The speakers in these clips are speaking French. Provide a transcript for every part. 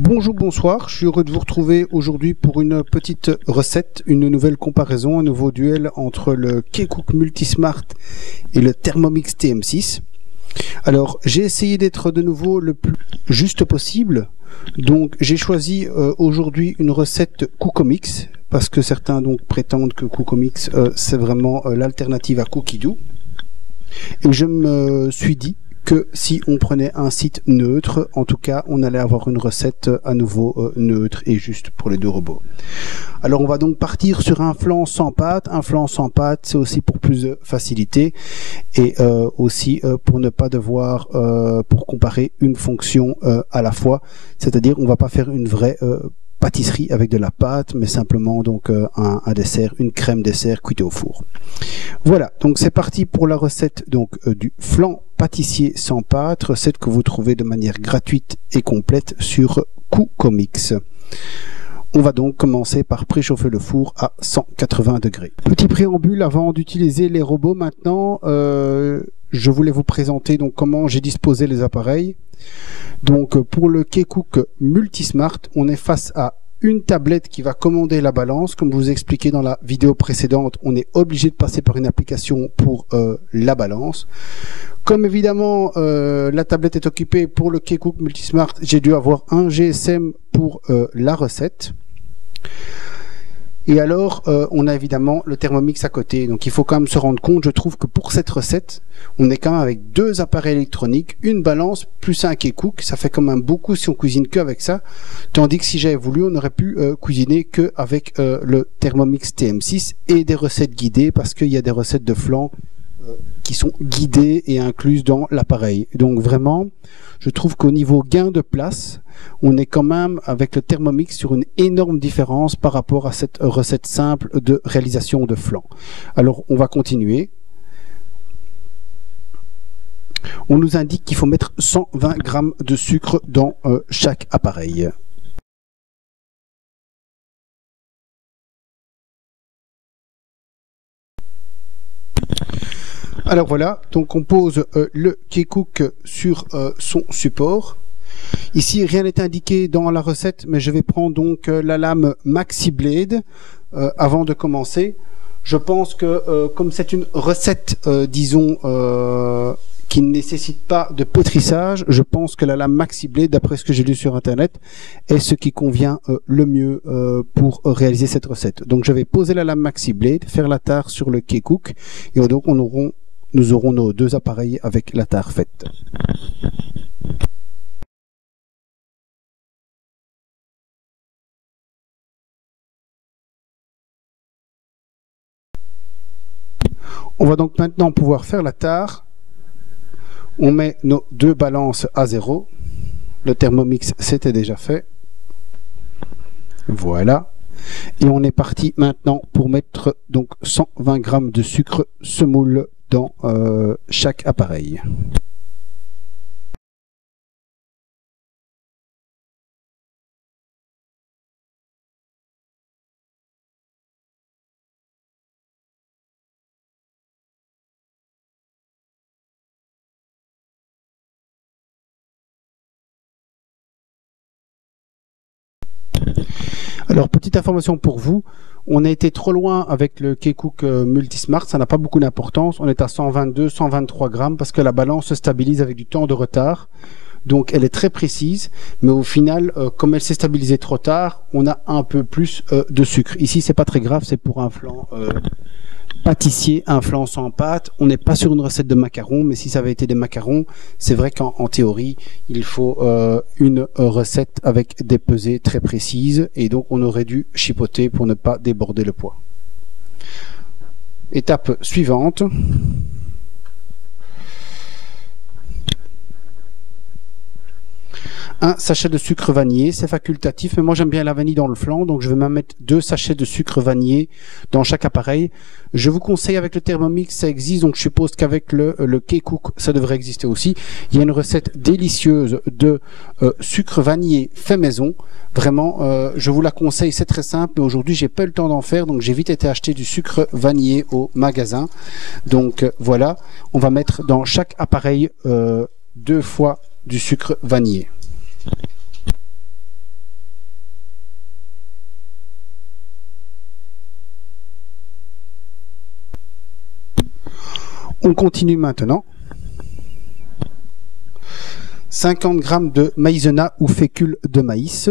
Bonjour, bonsoir, je suis heureux de vous retrouver aujourd'hui pour une petite recette, une nouvelle comparaison, un nouveau duel entre le K-Cook Multismart et le Thermomix TM6. Alors j'ai essayé d'être de nouveau le plus juste possible, donc j'ai choisi aujourd'hui une recette Cookomix, parce que certains donc prétendent que Cookomix c'est vraiment l'alternative à Cookidoo. Et je me suis dit que si on prenait un site neutre, en tout cas, on allait avoir une recette à nouveau neutre et juste pour les deux robots. Alors on va donc partir sur un flan sans pâte. Un flan sans pâte, c'est aussi pour plus de facilité et aussi pour ne pas devoir pour comparer une fonction à la fois. C'est-à-dire on va pas faire une vraie pâtisserie avec de la pâte, mais simplement donc un dessert, une crème dessert cuite au four. Voilà, donc c'est parti pour la recette donc du flan pâtissier sans pâte, recette que vous trouvez de manière gratuite et complète sur Cookomix. On va donc commencer par préchauffer le four à 180 degrés. Petit préambule avant d'utiliser les robots maintenant, je voulais vous présenter donc comment j'ai disposé les appareils. Donc pour le K-Cook Multismart, on est face à une tablette qui va commander la balance. Comme je vous ai expliqué dans la vidéo précédente, on est obligé de passer par une application pour la balance. Comme évidemment la tablette est occupée pour le K-Cook Multismart, j'ai dû avoir un GSM pour la recette. Et alors, on a évidemment le Thermomix à côté. Donc il faut quand même se rendre compte, je trouve que pour cette recette, on est quand même avec deux appareils électroniques, une balance plus un K-Cook. Ça fait quand même beaucoup si on cuisine qu'avec ça. Tandis que si j'avais voulu, on aurait pu cuisiner qu'avec le Thermomix TM6 et des recettes guidées, parce qu'il y a des recettes de flan qui sont guidées et incluses dans l'appareil. Donc vraiment, je trouve qu'au niveau gain de place, on est quand même avec le Thermomix sur une énorme différence par rapport à cette recette simple de réalisation de flan. Alors on va continuer. On nous indique qu'il faut mettre 120 g de sucre dans chaque appareil. Alors voilà, donc on pose le K-Cook sur son support. Ici, rien n'est indiqué dans la recette, mais je vais prendre donc la lame Maxi Blade avant de commencer. Je pense que comme c'est une recette, disons, qui ne nécessite pas de pétrissage, je pense que la lame Maxi Blade, d'après ce que j'ai lu sur Internet, est ce qui convient le mieux pour réaliser cette recette. Donc je vais poser la lame Maxi Blade, faire la tare sur le K-Cook, et donc nous aurons nos deux appareils avec la tare faite. On va donc maintenant pouvoir faire la tare. On met nos deux balances à 0. Le Thermomix c'était déjà fait. Voilà. Et on est parti maintenant pour mettre donc 120 g de sucre semoule dans chaque appareil. Alors, petite information pour vous, on a été trop loin avec le K-Cook Multismart, ça n'a pas beaucoup d'importance, on est à 122, 123 grammes parce que la balance se stabilise avec du temps de retard, donc elle est très précise, mais au final, comme elle s'est stabilisée trop tard, on a un peu plus de sucre. Ici, c'est pas très grave, c'est pour un flan pâtissier, un flan sans pâte. On n'est pas sur une recette de macarons, mais si ça avait été des macarons, c'est vrai qu'en théorie, il faut une recette avec des pesées très précises, et donc on aurait dû chipoter pour ne pas déborder le poids. Étape suivante. Un sachet de sucre vanillé, c'est facultatif, mais moi j'aime bien la vanille dans le flan, donc je vais même mettre 2 sachets de sucre vanillé dans chaque appareil. Je vous conseille avec le Thermomix, ça existe, donc je suppose qu'avec le K-Cook, ça devrait exister aussi. Il y a une recette délicieuse de sucre vanillé fait maison. Vraiment, je vous la conseille, c'est très simple, mais aujourd'hui j'ai pas eu le temps d'en faire, donc j'ai vite été acheter du sucre vanillé au magasin. Donc voilà, on va mettre dans chaque appareil 2 fois du sucre vanillé. On continue maintenant. 50 g de maïzena ou fécule de maïs.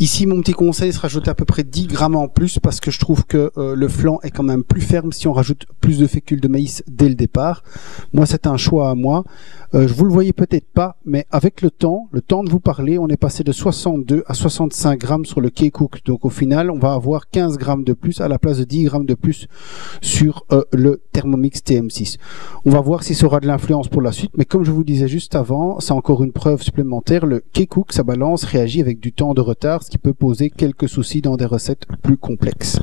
Ici, mon petit conseil se rajouter à peu près 10 grammes en plus parce que je trouve que le flan est quand même plus ferme si on rajoute plus de fécule de maïs dès le départ. Moi, c'est un choix à moi. Vous le voyez peut-être pas, mais avec le temps de vous parler, on est passé de 62 à 65 grammes sur le K-Cook. Donc au final, on va avoir 15 grammes de plus à la place de 10 grammes de plus sur le Thermomix TM6. On va voir si ça aura de l'influence pour la suite, mais comme je vous disais juste avant, c'est encore une preuve supplémentaire. Le K-Cook, sa balance réagit avec du temps de retard, ce qui peut poser quelques soucis dans des recettes plus complexes.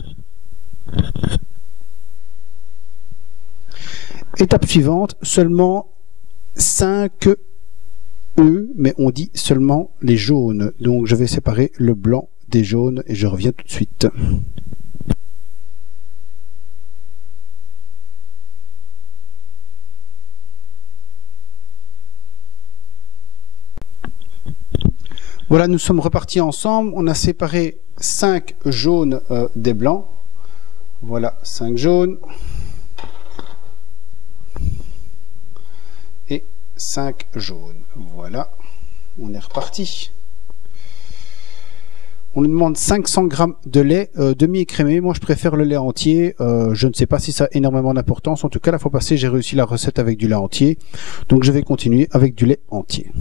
Étape suivante, seulement 5 œufs, mais on dit seulement les jaunes. Donc je vais séparer le blanc des jaunes et je reviens tout de suite. Voilà, nous sommes repartis ensemble. On a séparé 5 jaunes des blancs. Voilà, 5 jaunes. Et 5 jaunes. Voilà, on est reparti. On nous demande 500 g de lait demi-écrémé. Moi, je préfère le lait entier. Je ne sais pas si ça a énormément d'importance. En tout cas, la fois passée, j'ai réussi la recette avec du lait entier. Donc, je vais continuer avec du lait entier.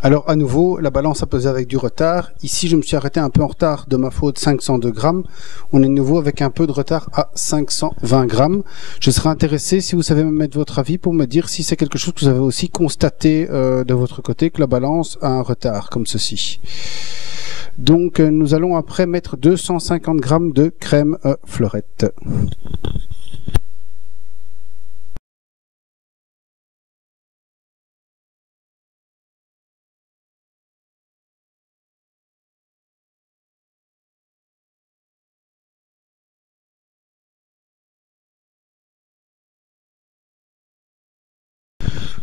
Alors à nouveau, la balance a pesé avec du retard. Ici, je me suis arrêté un peu en retard de ma faute, 502 grammes. On est de nouveau avec un peu de retard à 520 grammes. Je serais intéressé, si vous savez me mettre votre avis, pour me dire si c'est quelque chose que vous avez aussi constaté de votre côté, que la balance a un retard comme ceci. Donc nous allons après mettre 250 grammes de crème fleurette.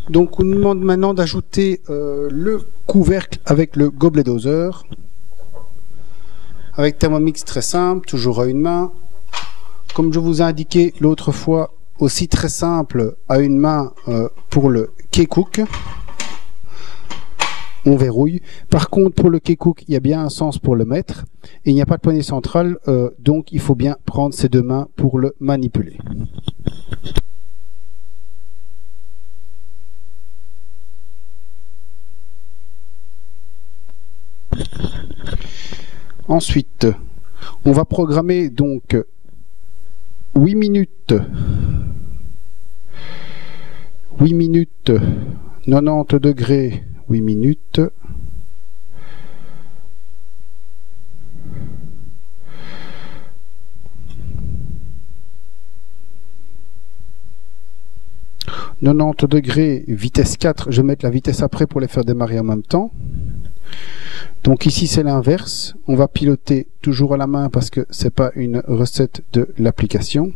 Donc on nous demande maintenant d'ajouter le couvercle avec le gobelet doseur. Avec Thermomix très simple, toujours à une main. Comme je vous ai indiqué l'autre fois, aussi très simple à une main pour le K-Cook. On verrouille. Par contre, pour le K-Cook, il y a bien un sens pour le mettre. Et il n'y a pas de poignée centrale, donc il faut bien prendre ses deux mains pour le manipuler. Ensuite, on va programmer donc 8 minutes, 90 degrés, 8 minutes. « 90 degrés, vitesse 4, je vais mettre la vitesse après pour les faire démarrer en même temps. Donc ici c'est l'inverse, on va piloter toujours à la main parce que c'est pas une recette de l'application.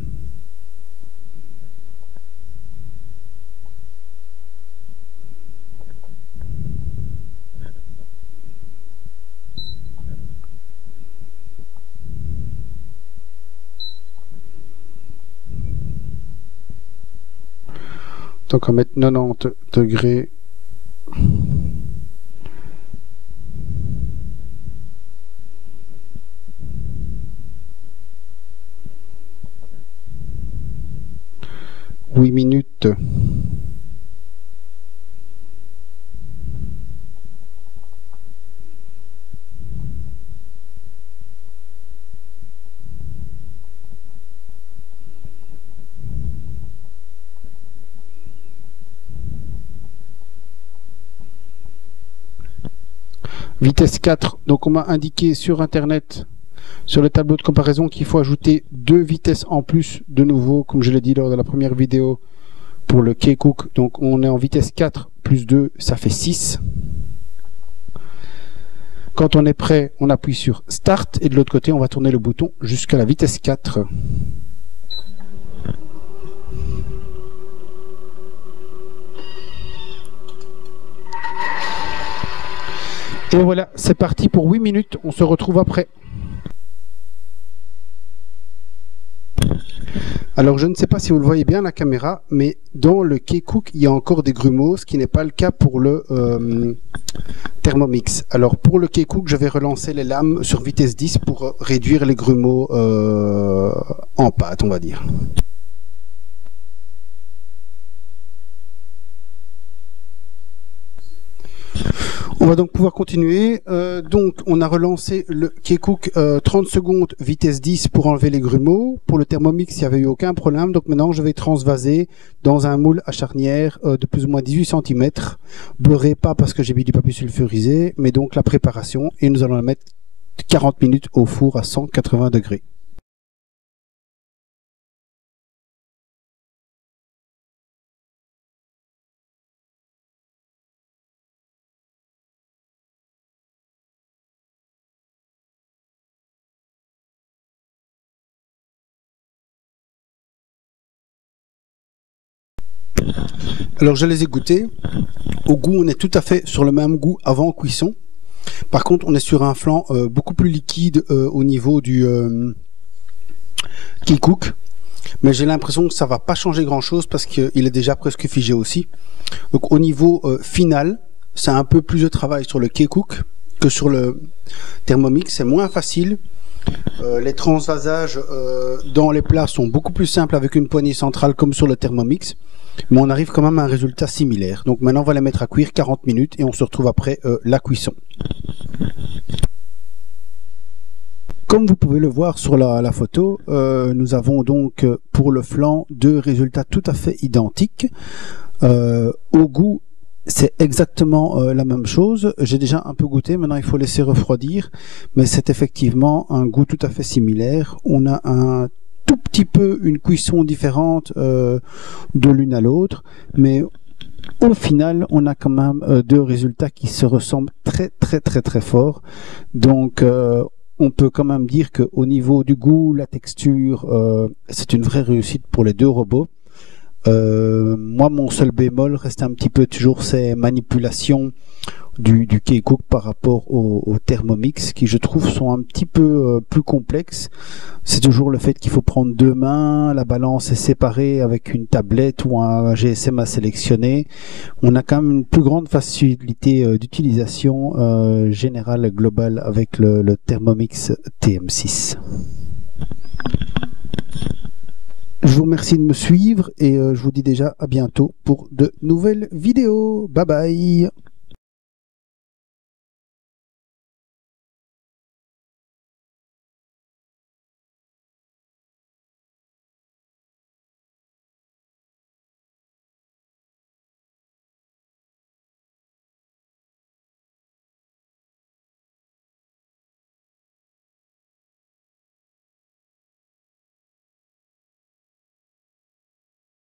Donc on va mettre 90 degrés. « 8 minutes. » Vitesse 4, donc on m'a indiqué sur internet, sur le tableau de comparaison, qu'il faut ajouter 2 vitesses en plus de nouveau, comme je l'ai dit lors de la première vidéo, pour le K-Cook. Donc on est en vitesse 4 plus 2, ça fait 6. Quand on est prêt, on appuie sur Start et de l'autre côté, on va tourner le bouton jusqu'à la vitesse 4. Et voilà, c'est parti pour 8 minutes, on se retrouve après. Alors je ne sais pas si vous le voyez bien à la caméra, mais dans le K-Cook, il y a encore des grumeaux, ce qui n'est pas le cas pour le Thermomix. Alors pour le K-Cook, je vais relancer les lames sur vitesse 10 pour réduire les grumeaux en pâte, on va dire. On va donc pouvoir continuer. Donc on a relancé le K-Cook 30 secondes vitesse 10 pour enlever les grumeaux. Pour le Thermomix, il n'y avait eu aucun problème. Donc maintenant je vais transvaser dans un moule à charnière de plus ou moins 18 cm. Beurré pas parce que j'ai mis du papier sulfurisé, mais donc la préparation. Et nous allons la mettre 40 minutes au four à 180 degrés. Alors je les ai goûtés. Au goût, on est tout à fait sur le même goût avant cuisson. Par contre, on est sur un flan beaucoup plus liquide au niveau du K-Cook. Mais j'ai l'impression que ça va pas changer grand chose parce qu'il est déjà presque figé aussi. Donc au niveau final, c'est un peu plus de travail sur le K-Cook que sur le Thermomix. C'est moins facile. Les transvasages dans les plats sont beaucoup plus simples avec une poignée centrale comme sur le Thermomix. Mais on arrive quand même à un résultat similaire. Donc maintenant on va les mettre à cuire 40 minutes et on se retrouve après la cuisson. Comme vous pouvez le voir sur la photo, nous avons donc pour le flan 2 résultats tout à fait identiques. Au goût, c'est exactement la même chose. J'ai déjà un peu goûté, maintenant il faut laisser refroidir. Mais c'est effectivement un goût tout à fait similaire. On a un tout petit peu une cuisson différente de l'une à l'autre, mais au final on a quand même 2 résultats qui se ressemblent très fort. Donc on peut quand même dire qu'au niveau du goût, la texture, c'est une vraie réussite pour les 2 robots. Moi mon seul bémol reste un petit peu toujours ces manipulations du K-Cook par rapport au Thermomix qui je trouve sont un petit peu plus complexes. C'est toujours le fait qu'il faut prendre 2 mains, la balance est séparée avec une tablette ou un GSM à sélectionner. On a quand même une plus grande facilité d'utilisation générale globale avec le Thermomix TM6. Je vous remercie de me suivre et je vous dis déjà à bientôt pour de nouvelles vidéos. Bye bye.